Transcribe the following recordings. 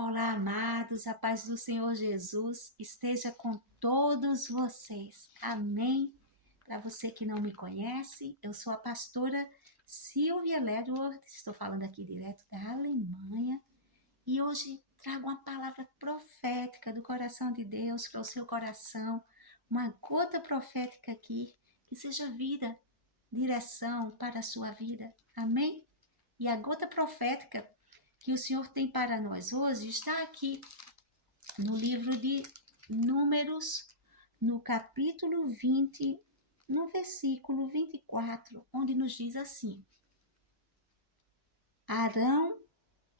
Olá, amados, a paz do Senhor Jesus esteja com todos vocês. Amém. Para você que não me conhece, eu sou a pastora Silvia Ledward, estou falando aqui direto da Alemanha e hoje trago uma palavra profética do coração de Deus para o seu coração, uma gota profética aqui, que seja vida, direção para a sua vida. Amém? E a gota profética que o Senhor tem para nós hoje está aqui no livro de Números, no capítulo 20, no versículo 24, onde nos diz assim: Arão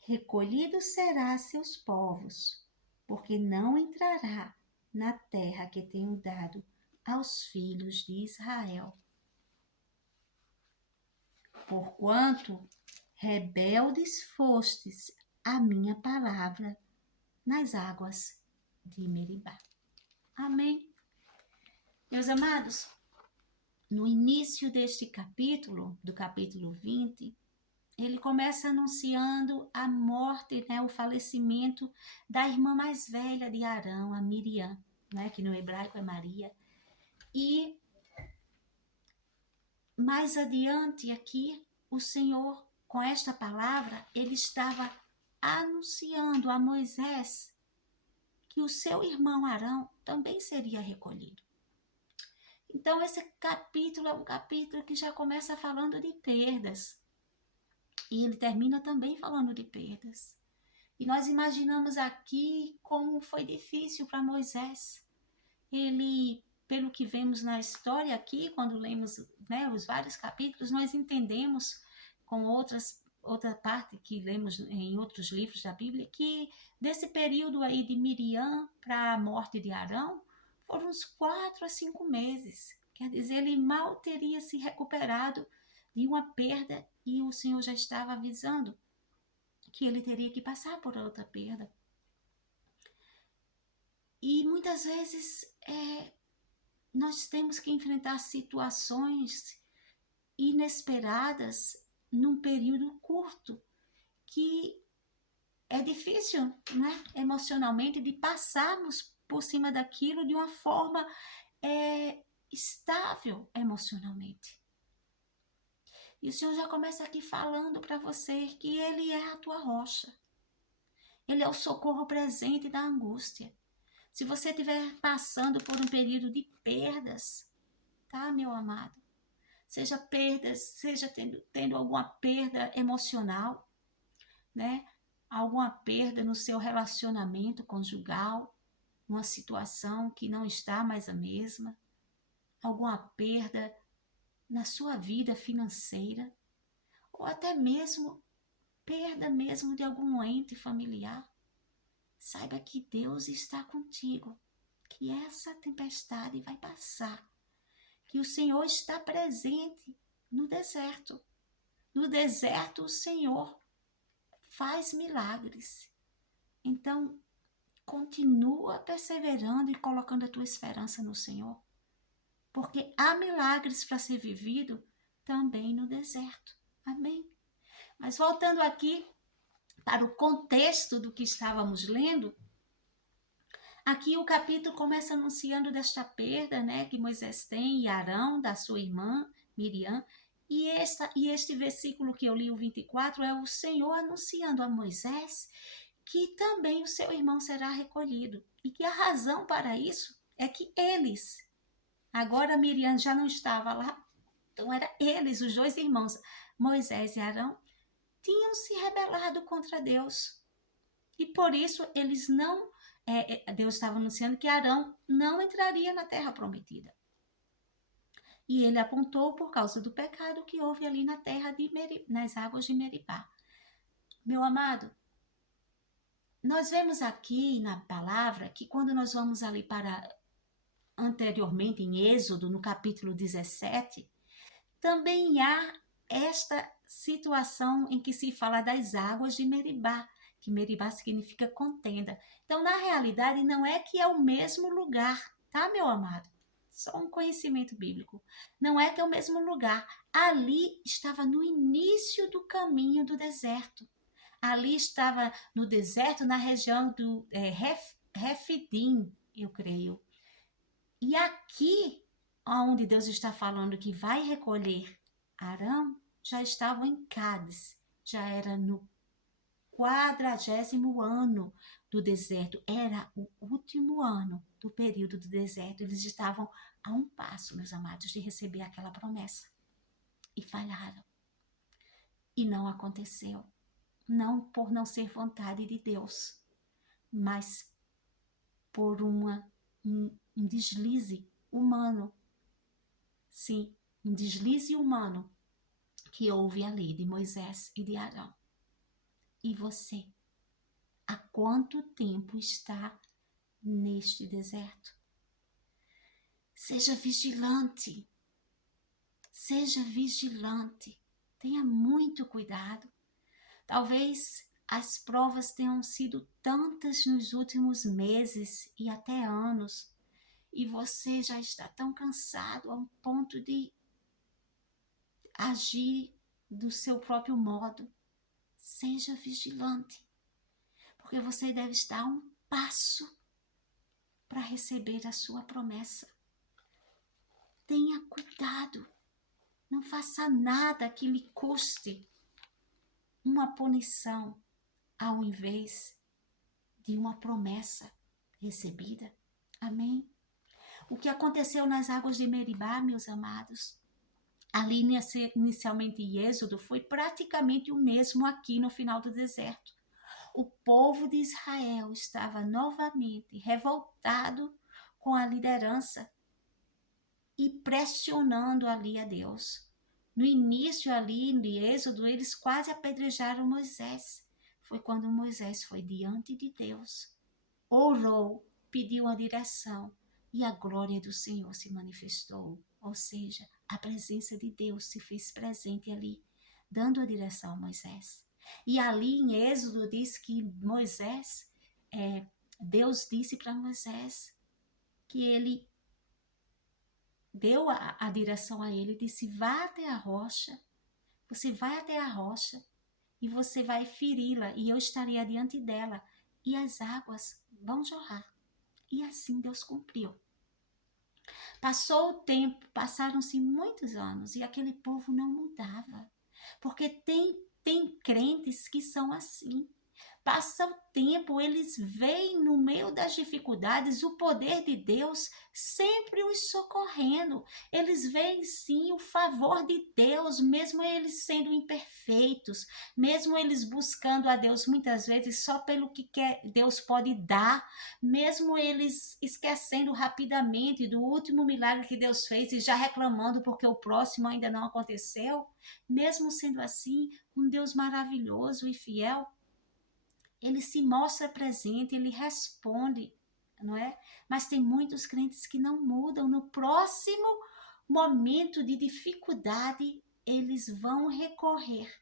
recolhido será a seus povos, porque não entrará na terra que tenho dado aos filhos de Israel. Porquanto rebeldes fostes a minha palavra nas águas de Meribá. Amém. Meus amados, no início deste capítulo, do capítulo 20, ele começa anunciando a morte, o falecimento da irmã mais velha de Arão, a Miriam, que no hebraico é Maria. E mais adiante aqui, o Senhor, com esta palavra, ele estava anunciando a Moisés que o seu irmão Arão também seria recolhido. Então, esse capítulo é um capítulo que já começa falando de perdas. E ele termina também falando de perdas. E nós imaginamos aqui como foi difícil para Moisés. Ele, pelo que vemos na história aqui, quando lemos os vários capítulos, nós entendemos com outra parte que lemos em outros livros da Bíblia, que desse período aí de Miriam para a morte de Arão, foram uns 4 a 5 meses. Quer dizer, ele mal teria se recuperado de uma perda e o Senhor já estava avisando que ele teria que passar por outra perda. E muitas vezes nós temos que enfrentar situações inesperadas num período curto, que é difícil, emocionalmente, de passarmos por cima daquilo de uma forma estável emocionalmente. E o Senhor já começa aqui falando para você que Ele é a tua rocha. Ele é o socorro presente da angústia. Se você estiver passando por um período de perdas, tá, meu amado? Seja perdas, seja tendo alguma perda emocional, alguma perda no seu relacionamento conjugal, uma situação que não está mais a mesma, alguma perda na sua vida financeira, ou até mesmo perda mesmo de algum ente familiar. Saiba que Deus está contigo, que essa tempestade vai passar, que o Senhor está presente no deserto. No deserto o Senhor faz milagres. Então, continua perseverando e colocando a tua esperança no Senhor, porque há milagres para ser vivido também no deserto. Amém? Mas voltando aqui para o contexto do que estávamos lendo, aqui o capítulo começa anunciando desta perda, que Moisés tem e Arão, da sua irmã Miriam, e este versículo que eu li, o 24, é o Senhor anunciando a Moisés que também o seu irmão será recolhido, e que a razão para isso é que eles, agora Miriam já não estava lá, então eram eles, os 2 irmãos, Moisés e Arão, tinham se rebelado contra Deus. E por isso eles não, Deus estava anunciando que Arão não entraria na terra prometida. E ele apontou por causa do pecado que houve ali na terra nas águas de Meribá. Meu amado, nós vemos aqui na palavra que quando nós vamos ali para anteriormente em Êxodo, no capítulo 17, também há esta situação em que se fala das águas de Meribá, que Meribá significa contenda. Então, na realidade, não é que é o mesmo lugar, tá, meu amado? Só um conhecimento bíblico. Não é que é o mesmo lugar. Ali estava no início do caminho do deserto. Ali estava no deserto, na região do Refidim, eu creio. E aqui, onde Deus está falando que vai recolher Arão, já estavam em Cádiz, já era no 40º ano do deserto, era o último ano do período do deserto. Eles estavam a um passo, meus amados, de receber aquela promessa. E falharam. E não aconteceu. Não por não ser vontade de Deus, mas por um deslize humano. Sim, um deslize humano que houve ali de Moisés e de Arão. E você? Há quanto tempo está neste deserto? Seja vigilante. Seja vigilante. Tenha muito cuidado. Talvez as provas tenham sido tantas nos últimos meses e até anos, e você já está tão cansado a um ponto de agir do seu próprio modo. Seja vigilante, porque você deve estar a um passo para receber a sua promessa. Tenha cuidado, não faça nada que lhe custe uma punição ao invés de uma promessa recebida. Amém? O que aconteceu nas águas de Meribá, meus amados, ali inicialmente em Êxodo, foi praticamente o mesmo aqui no final do deserto. O povo de Israel estava novamente revoltado com a liderança e pressionando ali a Deus. No início ali de Êxodo, eles quase apedrejaram Moisés. Foi quando Moisés foi diante de Deus, orou, pediu a direção e a glória do Senhor se manifestou. Ou seja, a presença de Deus se fez presente ali, dando a direção a Moisés. E ali em Êxodo diz que Deus disse para Moisés que ele deu a direção a ele, disse: vá até a rocha, você vai até a rocha e você vai feri-la e eu estarei adiante dela e as águas vão jorrar. E assim Deus cumpriu. Passou o tempo, passaram-se muitos anos e aquele povo não mudava, porque tem crentes que são assim. Passa o tempo, eles veem no meio das dificuldades o poder de Deus sempre os socorrendo. Eles veem sim o favor de Deus, mesmo eles sendo imperfeitos, mesmo eles buscando a Deus muitas vezes só pelo que Deus pode dar, mesmo eles esquecendo rapidamente do último milagre que Deus fez e já reclamando porque o próximo ainda não aconteceu. Mesmo sendo assim, um Deus maravilhoso e fiel, ele se mostra presente, ele responde, não é? Mas tem muitos crentes que não mudam. No próximo momento de dificuldade, eles vão recorrer.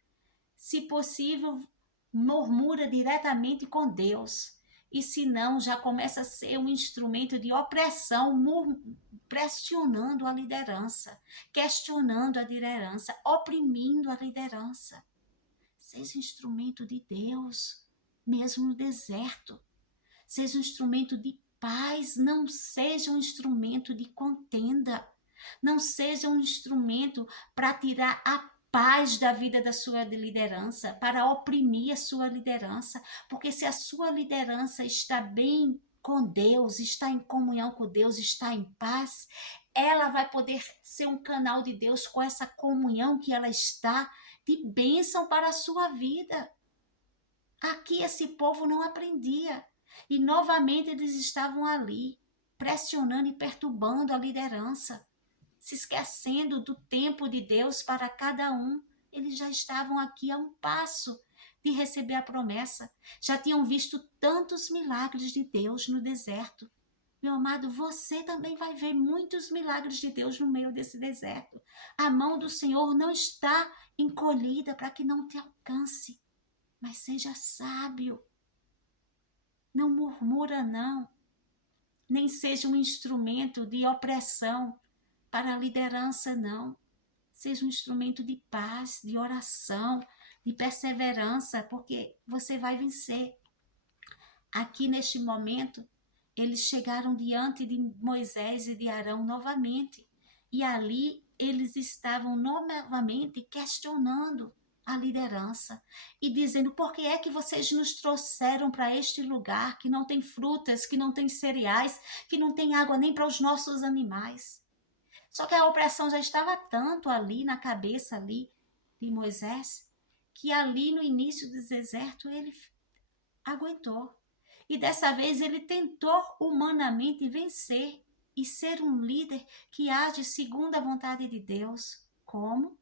Se possível, murmura diretamente com Deus. E se não, já começa a ser um instrumento de opressão, pressionando a liderança, questionando a liderança, oprimindo a liderança. Seja instrumento de Deus, mesmo no deserto. Seja um instrumento de paz, não seja um instrumento de contenda. Não seja um instrumento para tirar a paz da vida da sua liderança, para oprimir a sua liderança. Porque se a sua liderança está bem com Deus, está em comunhão com Deus, está em paz, ela vai poder ser um canal de Deus com essa comunhão que ela está, de bênção para a sua vida. Aqui esse povo não aprendia. E novamente eles estavam ali, pressionando e perturbando a liderança, se esquecendo do tempo de Deus para cada um. Eles já estavam aqui a um passo de receber a promessa. Já tinham visto tantos milagres de Deus no deserto. Meu amado, você também vai ver muitos milagres de Deus no meio desse deserto. A mão do Senhor não está encolhida para que não te alcance. Mas seja sábio, não murmura não, nem seja um instrumento de opressão para a liderança não, seja um instrumento de paz, de oração, de perseverança, porque você vai vencer. Aqui neste momento, eles chegaram diante de Moisés e de Arão novamente, e ali eles estavam novamente questionando a liderança e dizendo: por que é que vocês nos trouxeram para este lugar que não tem frutas, que não tem cereais, que não tem água nem para os nossos animais? Só que a opressão já estava tanto ali na cabeça ali de Moisés, que ali no início do deserto ele aguentou. E dessa vez ele tentou humanamente vencer e ser um líder que age segundo a vontade de Deus. Como?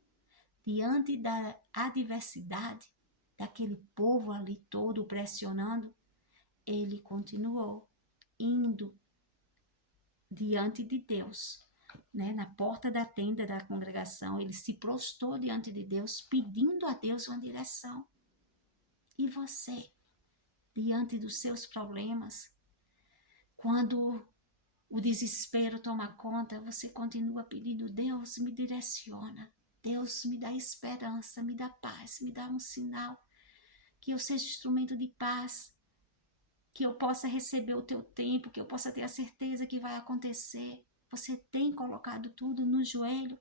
Diante da adversidade daquele povo ali todo pressionando, ele continuou indo diante de Deus, né? Na porta da tenda da congregação, ele se prostrou diante de Deus, pedindo a Deus uma direção. E você, diante dos seus problemas, quando o desespero toma conta, você continua pedindo: Deus me direciona, Deus me dá esperança, me dá paz, me dá um sinal, que eu seja instrumento de paz, que eu possa receber o teu tempo, que eu possa ter a certeza que vai acontecer. Você tem colocado tudo no joelho.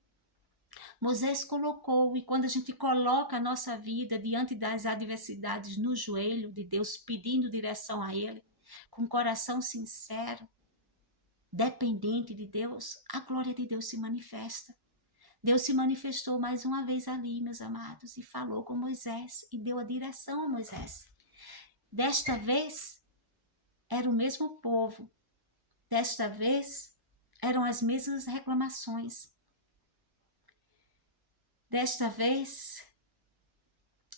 Moisés colocou, e quando a gente coloca a nossa vida diante das adversidades no joelho de Deus, pedindo direção a Ele, com coração sincero, dependente de Deus, a glória de Deus se manifesta. Deus se manifestou mais uma vez ali, meus amados, e falou com Moisés e deu a direção a Moisés. Desta vez, era o mesmo povo. Desta vez, eram as mesmas reclamações. Desta vez,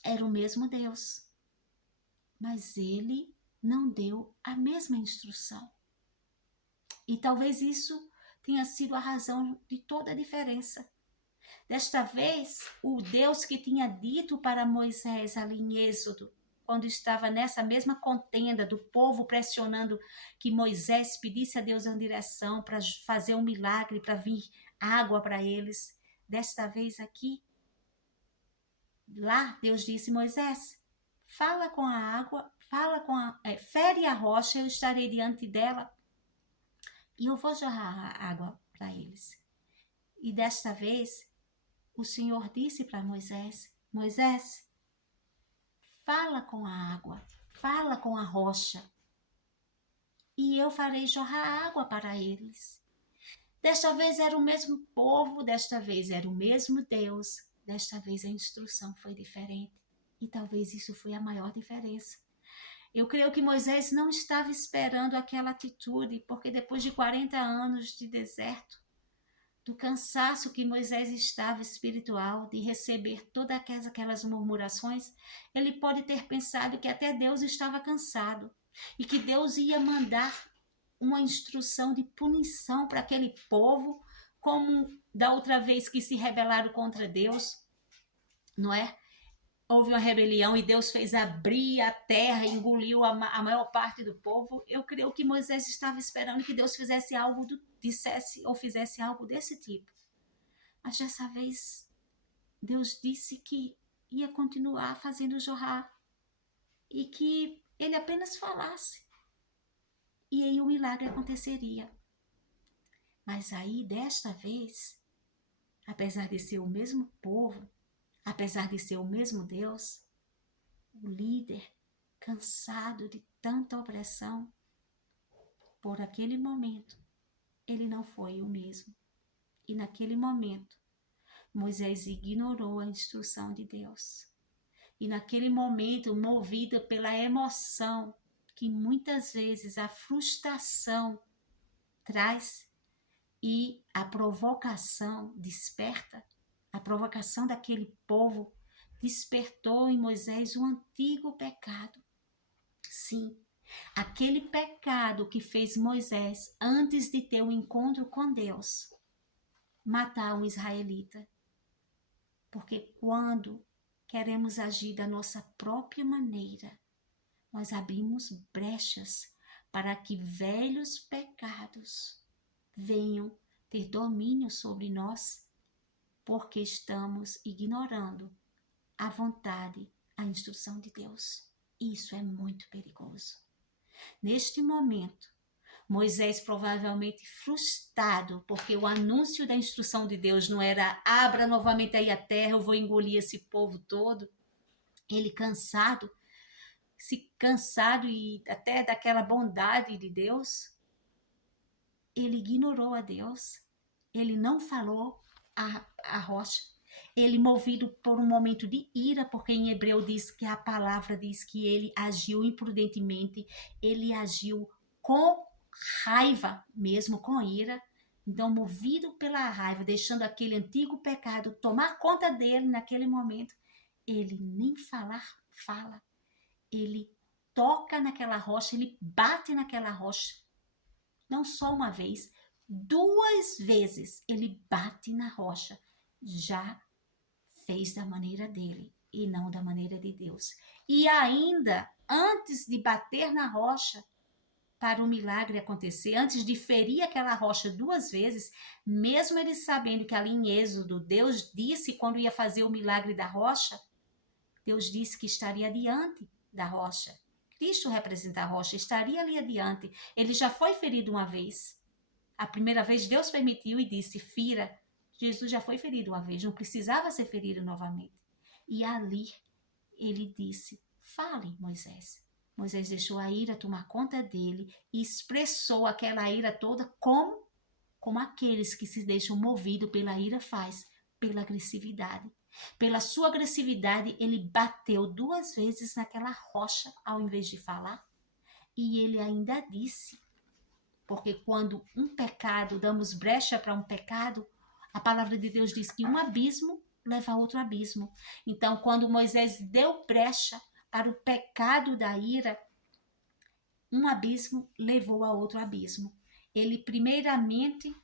era o mesmo Deus. Mas ele não deu a mesma instrução. E talvez isso tenha sido a razão de toda a diferença. Desta vez, o Deus que tinha dito para Moisés ali em Êxodo, quando estava nessa mesma contenda do povo pressionando que Moisés pedisse a Deus uma direção para fazer um milagre, para vir água para eles. Desta vez aqui, lá Deus disse: Moisés, fala com a água, fere a rocha, eu estarei diante dela e eu vou jorrar água para eles. E desta vez, o Senhor disse para Moisés: Moisés, fala com a água, fala com a rocha, e eu farei jorrar água para eles. Desta vez era o mesmo povo, desta vez era o mesmo Deus, desta vez a instrução foi diferente. E talvez isso foi a maior diferença. Eu creio que Moisés não estava esperando aquela atitude, porque depois de 40 anos de deserto, do cansaço que Moisés estava espiritual, de receber todas aquelas murmurações, ele pode ter pensado que até Deus estava cansado e que Deus ia mandar uma instrução de punição para aquele povo, como da outra vez que se rebelaram contra Deus, não é? Houve uma rebelião e Deus fez abrir a terra, engoliu a maior parte do povo. Eu creio que Moisés estava esperando que Deus fizesse algo, dissesse ou fizesse algo desse tipo. Mas dessa vez, Deus disse que ia continuar fazendo jorrar e que ele apenas falasse. E aí o milagre aconteceria. Mas aí, desta vez, apesar de ser o mesmo povo, apesar de ser o mesmo Deus, o líder, cansado de tanta opressão, por aquele momento, ele não foi o mesmo. E naquele momento, Moisés ignorou a instrução de Deus. E naquele momento, movido pela emoção, que muitas vezes a frustração traz e a provocação desperta, a provocação daquele povo despertou em Moisés um antigo pecado. Sim, aquele pecado que fez Moisés, antes de ter um encontro com Deus, matar um israelita. Porque quando queremos agir da nossa própria maneira, nós abrimos brechas para que velhos pecados venham ter domínio sobre nós, porque estamos ignorando a vontade a instrução de Deus. Isso é muito perigoso. Neste momento, Moisés provavelmente frustrado, porque o anúncio da instrução de Deus não era abra novamente aí a terra, eu vou engolir esse povo todo. Ele cansado e até daquela bondade de Deus, ele ignorou a Deus, ele não falou a rocha, ele movido por um momento de ira, porque em hebreu diz que a palavra diz que ele agiu imprudentemente, ele agiu com raiva, mesmo com ira. Então, movido pela raiva, deixando aquele antigo pecado tomar conta dele naquele momento, ele nem fala, ele toca naquela rocha, ele bate naquela rocha, não só uma vez, 2 vezes ele bate na rocha, já fez da maneira dele e não da maneira de Deus. E ainda, antes de bater na rocha, para o milagre acontecer, antes de ferir aquela rocha 2 vezes, mesmo ele sabendo que ali em Êxodo, Deus disse quando ia fazer o milagre da rocha, Deus disse que estaria diante da rocha. Cristo representa a rocha, estaria ali adiante. Ele já foi ferido uma vez. A primeira vez Deus permitiu e disse, fira. Jesus já foi ferido uma vez, não precisava ser ferido novamente. E ali ele disse, fale, Moisés. Moisés deixou a ira tomar conta dele e expressou aquela ira toda como aqueles que se deixam movidos pela ira faz, pela agressividade. Pela sua agressividade, ele bateu 2 vezes naquela rocha ao invés de falar. E ele ainda disse, porque quando um pecado, damos brecha para um pecado, a palavra de Deus diz que um abismo leva a outro abismo. Então, quando Moisés deu brecha para o pecado da ira, um abismo levou a outro abismo. Ele primeiramente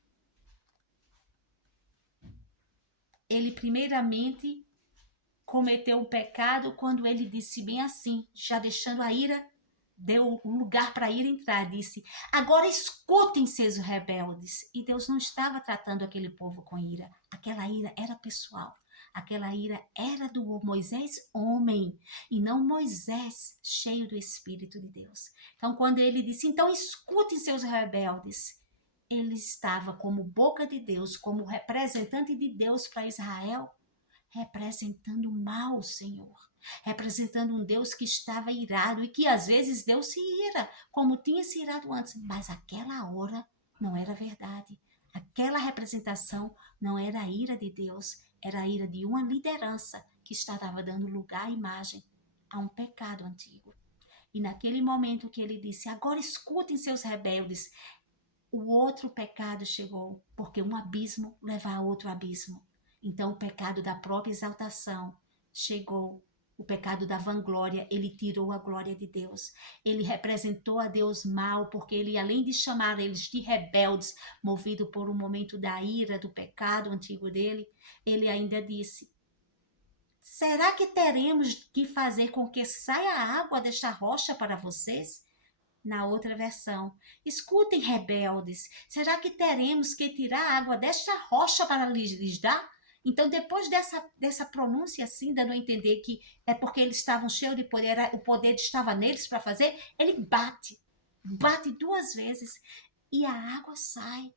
cometeu o pecado quando ele disse bem assim, já deixando a ira, deu um lugar para a ira entrar, disse, agora escutem seus rebeldes. E Deus não estava tratando aquele povo com ira, aquela ira era pessoal. Aquela ira era do Moisés homem, e não Moisés cheio do Espírito de Deus. Então, quando ele disse, então escutem seus rebeldes, ele estava como boca de Deus, como representante de Deus para Israel, representando mal o Senhor, representando um Deus que estava irado e que às vezes Deus se ira, como tinha se irado antes, mas aquela hora não era verdade. Aquela representação não era a ira de Deus, era a ira de uma liderança que estava dando lugar à imagem a um pecado antigo. E naquele momento que ele disse, agora escutem seus rebeldes, o outro pecado chegou, porque um abismo leva a outro abismo. Então o pecado da própria exaltação chegou, o pecado da vanglória, ele tirou a glória de Deus. Ele representou a Deus mal, porque ele, além de chamar eles de rebeldes, movido por um momento da ira, do pecado antigo dele, ele ainda disse, será que teremos que fazer com que saia a água desta rocha para vocês? Na outra versão, escutem rebeldes, será que teremos que tirar a água desta rocha para lhes dar? Então, depois dessa pronúncia assim, dando a entender que é porque eles estavam cheios de poder, o poder estava neles para fazer, ele bate 2 vezes e a água sai.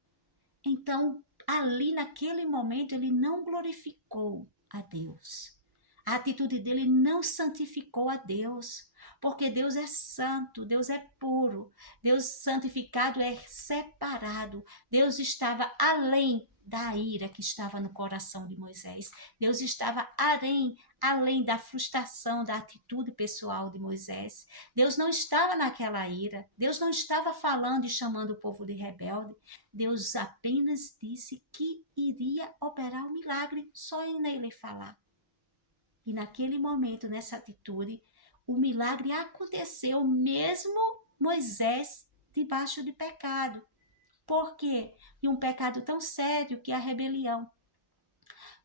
Então, ali naquele momento, ele não glorificou a Deus. A atitude dele não santificou a Deus, porque Deus é santo, Deus é puro, Deus santificado é separado. Deus estava além da ira que estava no coração de Moisés. Deus estava além da frustração, da atitude pessoal de Moisés. Deus não estava naquela ira. Deus não estava falando e chamando o povo de rebelde. Deus apenas disse que iria operar o milagre, só em nele falar. E naquele momento, nessa atitude, o milagre aconteceu mesmo Moisés debaixo de pecado. Por quê? E um pecado tão sério que é a rebelião.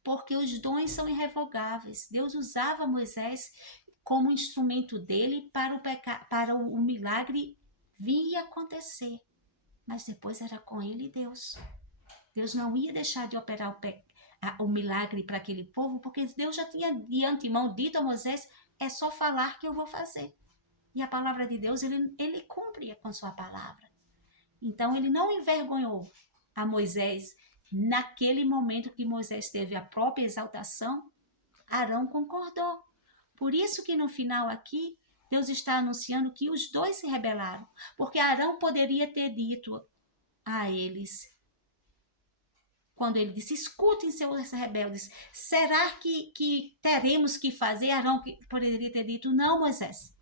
Porque os dons são irrevogáveis. Deus usava Moisés como instrumento dele para o milagre vir acontecer. Mas depois era com ele e Deus. Deus não ia deixar de operar o milagre para aquele povo, porque Deus já tinha de antemão dito a Moisés é só falar que eu vou fazer. E a palavra de Deus, ele cumpre com sua palavra. Então, ele não envergonhou a Moisés. Naquele momento que Moisés teve a própria exaltação, Arão concordou. Por isso que no final aqui, Deus está anunciando que os dois se rebelaram. Porque Arão poderia ter dito a eles, quando ele disse, escutem seus rebeldes, será que teremos que fazer? Arão poderia ter dito, não, Moisés,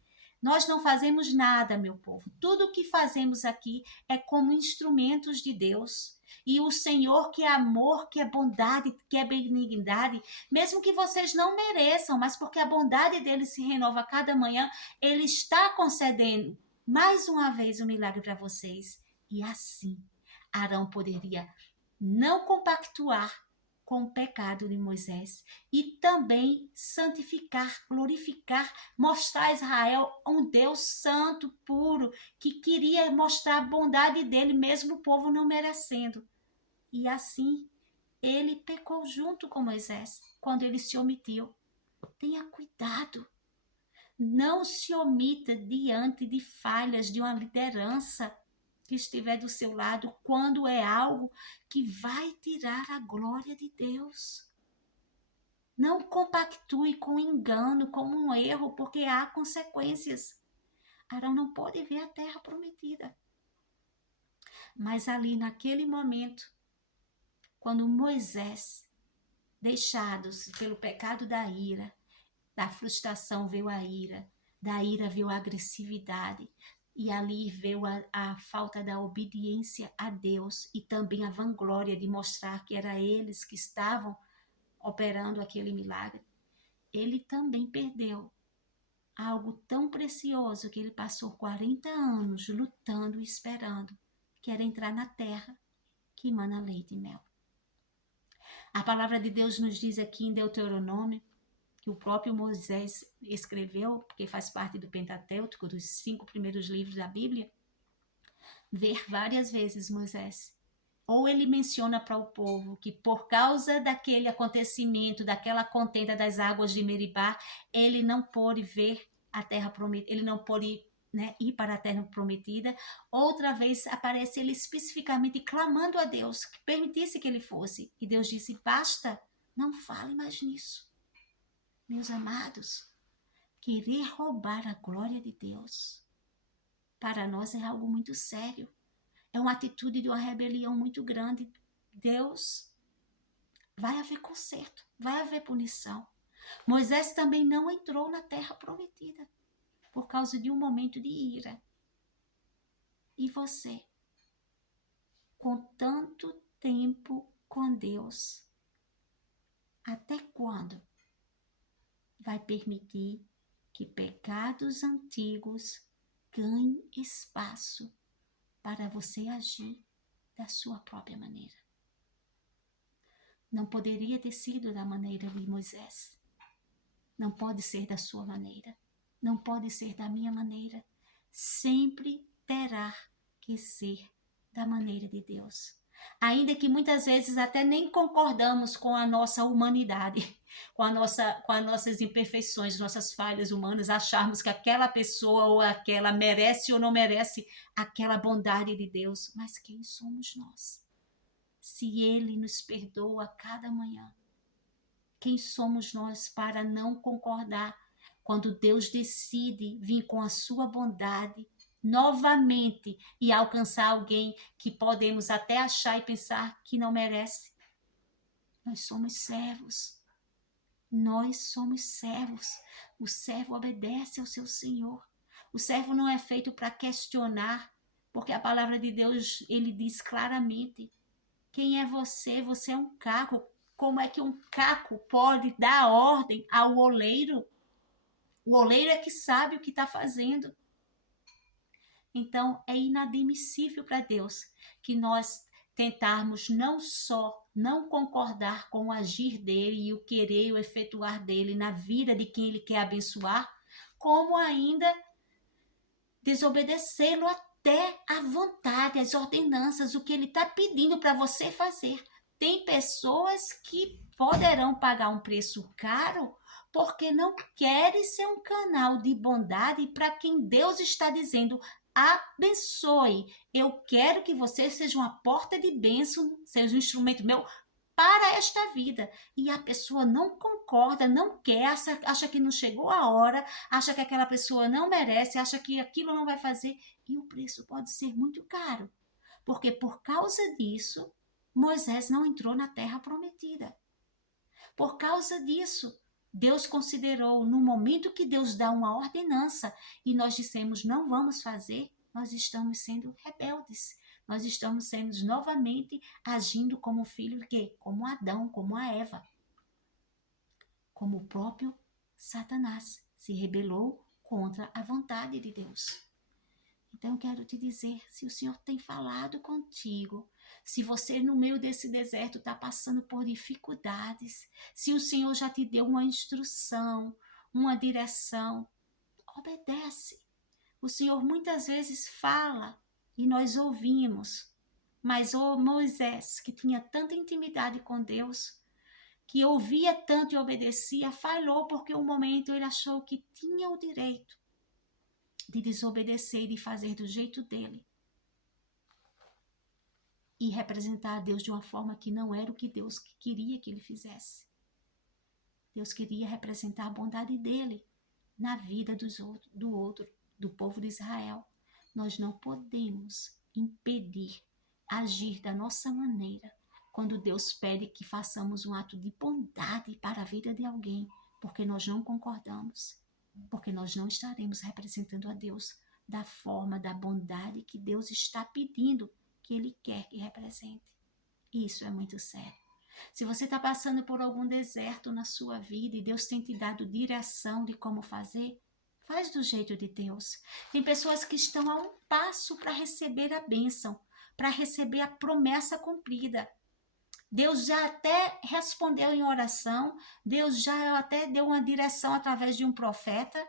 nós não fazemos nada, meu povo. Tudo o que fazemos aqui é como instrumentos de Deus. E o Senhor, que é amor, que é bondade, que é benignidade, mesmo que vocês não mereçam, mas porque a bondade dele se renova a cada manhã, ele está concedendo mais uma vez um milagre para vocês. E assim, Arão poderia não compactuar com o pecado de Moisés e também santificar, glorificar, mostrar a Israel um Deus santo, puro, que queria mostrar a bondade dele, mesmo o povo não merecendo. E assim, ele pecou junto com Moisés, quando ele se omitiu. Tenha cuidado, não se omita diante de falhas de uma liderança que estiver do seu lado, quando é algo que vai tirar a glória de Deus. Não compactue com engano, com um erro, porque há consequências. Arão não pode ver a terra prometida. Mas ali naquele momento, quando Moisés, deixados pelo pecado da ira, da frustração veio a ira, da ira veio a agressividade, e ali veio a falta da obediência a Deus e também a vanglória de mostrar que era eles que estavam operando aquele milagre. Ele também perdeu algo tão precioso que ele passou 40 anos lutando e esperando, que era entrar na terra que emana leite e mel. A palavra de Deus nos diz aqui em Deuteronômio, que o próprio Moisés escreveu, porque faz parte do Pentateuco, dos 5 primeiros livros da Bíblia, ver várias vezes Moisés. Ou ele menciona para o povo que por causa daquele acontecimento, daquela contenda das águas de Meribá, ele não pôde ver a terra prometida, ele não pôde ir para a terra prometida. Outra vez aparece ele especificamente clamando a Deus que permitisse que ele fosse. E Deus disse, basta, não fale mais nisso. Meus amados, querer roubar a glória de Deus, para nós é algo muito sério. É uma atitude de uma rebelião muito grande. Deus, vai haver conserto, vai haver punição. Moisés também não entrou na terra prometida, por causa de um momento de ira. E você, com tanto tempo com Deus, até quando vai permitir que pecados antigos ganhem espaço para você agir da sua própria maneira? Não poderia ter sido da maneira de Moisés. Não pode ser da sua maneira. Não pode ser da minha maneira. Sempre terá que ser da maneira de Deus. Ainda que muitas vezes até nem concordamos com a nossa humanidade, com as nossas imperfeições, nossas falhas humanas, acharmos que aquela pessoa ou aquela merece ou não merece aquela bondade de Deus. Mas quem somos nós? Se Ele nos perdoa a cada manhã, quem somos nós para não concordar quando Deus decide vir com a sua bondade novamente e alcançar alguém que podemos até achar e pensar que não merece? Nós somos servos. Nós somos servos. O servo obedece ao seu Senhor. O servo não é feito para questionar, porque a palavra de Deus, ele diz claramente, quem é você? Você é um caco. Como é que um caco pode dar ordem ao oleiro? O oleiro é que sabe o que está fazendo. Então, é inadmissível para Deus que nós tentarmos não só não concordar com o agir dele e o querer e o efetuar dele na vida de quem ele quer abençoar, como ainda desobedecê-lo até à vontade, às ordenanças, o que ele está pedindo para você fazer. Tem pessoas que poderão pagar um preço caro porque não queres ser um canal de bondade para quem Deus está dizendo: abençoe. Eu quero que você seja uma porta de bênção, seja um instrumento meu para esta vida. E a pessoa não concorda, não quer, acha que não chegou a hora, acha que aquela pessoa não merece, acha que aquilo não vai fazer. E o preço pode ser muito caro, porque por causa disso, Moisés não entrou na terra prometida. Por causa disso, Deus considerou, no momento que Deus dá uma ordenança e nós dissemos não vamos fazer, nós estamos sendo rebeldes. Nós estamos sendo novamente agindo como filho que? Como Adão, como a Eva. Como o próprio Satanás se rebelou contra a vontade de Deus. Então, eu quero te dizer, se o Senhor tem falado contigo, se você no meio desse deserto está passando por dificuldades, se o Senhor já te deu uma instrução, uma direção, obedece. O Senhor muitas vezes fala e nós ouvimos, mas o Moisés, que tinha tanta intimidade com Deus, que ouvia tanto e obedecia, falhou porque um momento ele achou que tinha o direito de desobedecer e de fazer do jeito dele e representar a Deus de uma forma que não era o que Deus queria que ele fizesse. Deus queria representar a bondade dele na vida do povo de Israel. Nós não podemos impedir agir da nossa maneira quando Deus pede que façamos um ato de bondade para a vida de alguém, porque nós não concordamos, porque nós não estaremos representando a Deus da forma da bondade que Deus está pedindo que Ele quer que represente. Isso é muito sério. Se você está passando por algum deserto na sua vida e Deus tem te dado direção de como fazer, faz do jeito de Deus. Tem pessoas que estão a um passo para receber a bênção, para receber a promessa cumprida. Deus já até respondeu em oração, Deus já até deu uma direção através de um profeta,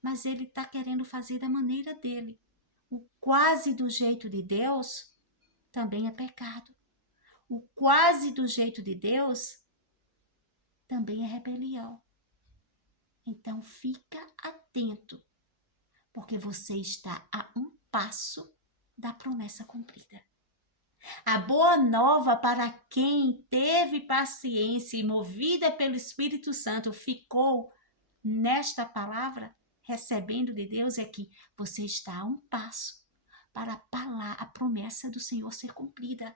mas ele está querendo fazer da maneira dele. O quase do jeito de Deus também é pecado. O quase do jeito de Deus também é rebelião. Então fica atento, porque você está a um passo da promessa cumprida. A boa nova para quem teve paciência e movida pelo Espírito Santo ficou nesta palavra, recebendo de Deus, é que você está a um passo para a promessa do Senhor ser cumprida.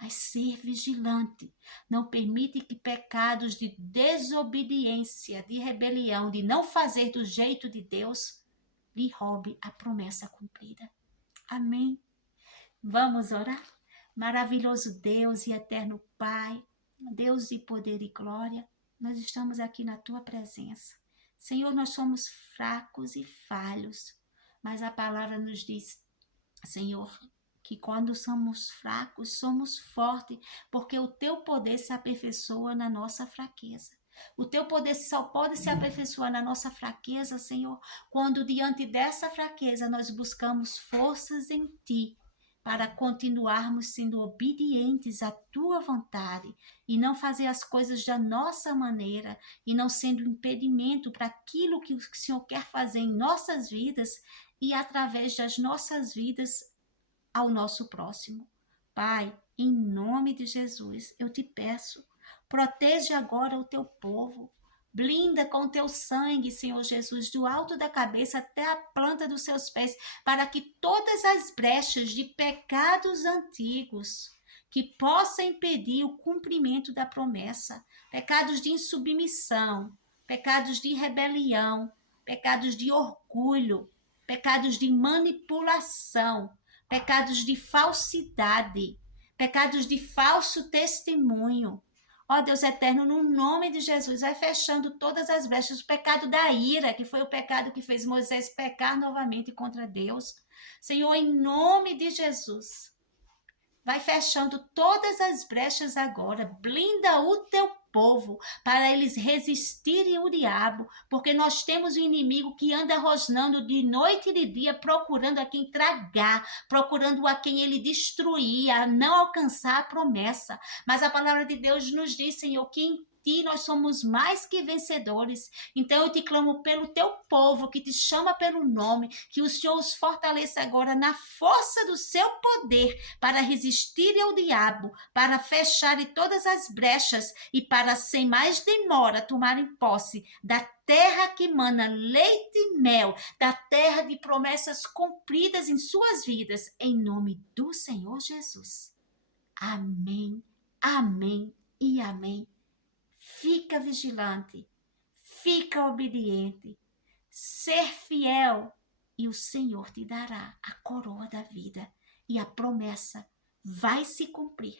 Mas ser vigilante, não permite que pecados de desobediência, de rebelião, de não fazer do jeito de Deus, lhe roube a promessa cumprida. Amém? Vamos orar? Maravilhoso Deus e eterno Pai, Deus de poder e glória, nós estamos aqui na Tua presença. Senhor, nós somos fracos e falhos, mas a palavra nos diz, Senhor, que quando somos fracos, somos fortes, porque o Teu poder se aperfeiçoa na nossa fraqueza. O Teu poder só pode se aperfeiçoar na nossa fraqueza, Senhor, quando diante dessa fraqueza nós buscamos forças em Ti, para continuarmos sendo obedientes à Tua vontade e não fazer as coisas da nossa maneira e não sendo impedimento para aquilo que o Senhor quer fazer em nossas vidas e através das nossas vidas ao nosso próximo. Pai, em nome de Jesus, eu te peço, protege agora o teu povo, blinda com o teu sangue, Senhor Jesus, do alto da cabeça até a planta dos seus pés, para que todas as brechas de pecados antigos que possam impedir o cumprimento da promessa, pecados de insubmissão, pecados de rebelião, pecados de orgulho, pecados de manipulação, pecados de falsidade, pecados de falso testemunho. Ó Deus eterno, no nome de Jesus, vai fechando todas as brechas. O pecado da ira, que foi o pecado que fez Moisés pecar novamente contra Deus. Senhor, em nome de Jesus, vai fechando todas as brechas agora. Blinda o teu povo para eles resistirem ao diabo, porque nós temos um inimigo que anda rosnando de noite e de dia, procurando a quem tragar, procurando a quem ele destruir, a não alcançar a promessa. Mas a palavra de Deus nos diz, Senhor, que em ti nós somos mais que vencedores. Então eu te clamo pelo teu povo que te chama pelo nome, que o Senhor os fortaleça agora na força do seu poder para resistir ao diabo, para fecharem todas as brechas e para, sem mais demora, tomarem posse da terra que mana leite e mel, da terra de promessas cumpridas em suas vidas, em nome do Senhor Jesus. Amém, amém e amém. Fica vigilante, fica obediente, ser fiel e o Senhor te dará a coroa da vida e a promessa vai se cumprir.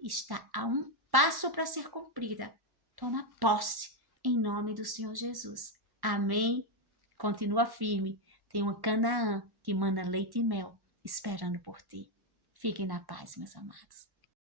Está a um passo para ser cumprida. Toma posse em nome do Senhor Jesus. Amém. Continua firme. Tem uma Canaã que manda leite e mel esperando por ti. Fiquem na paz, meus amados.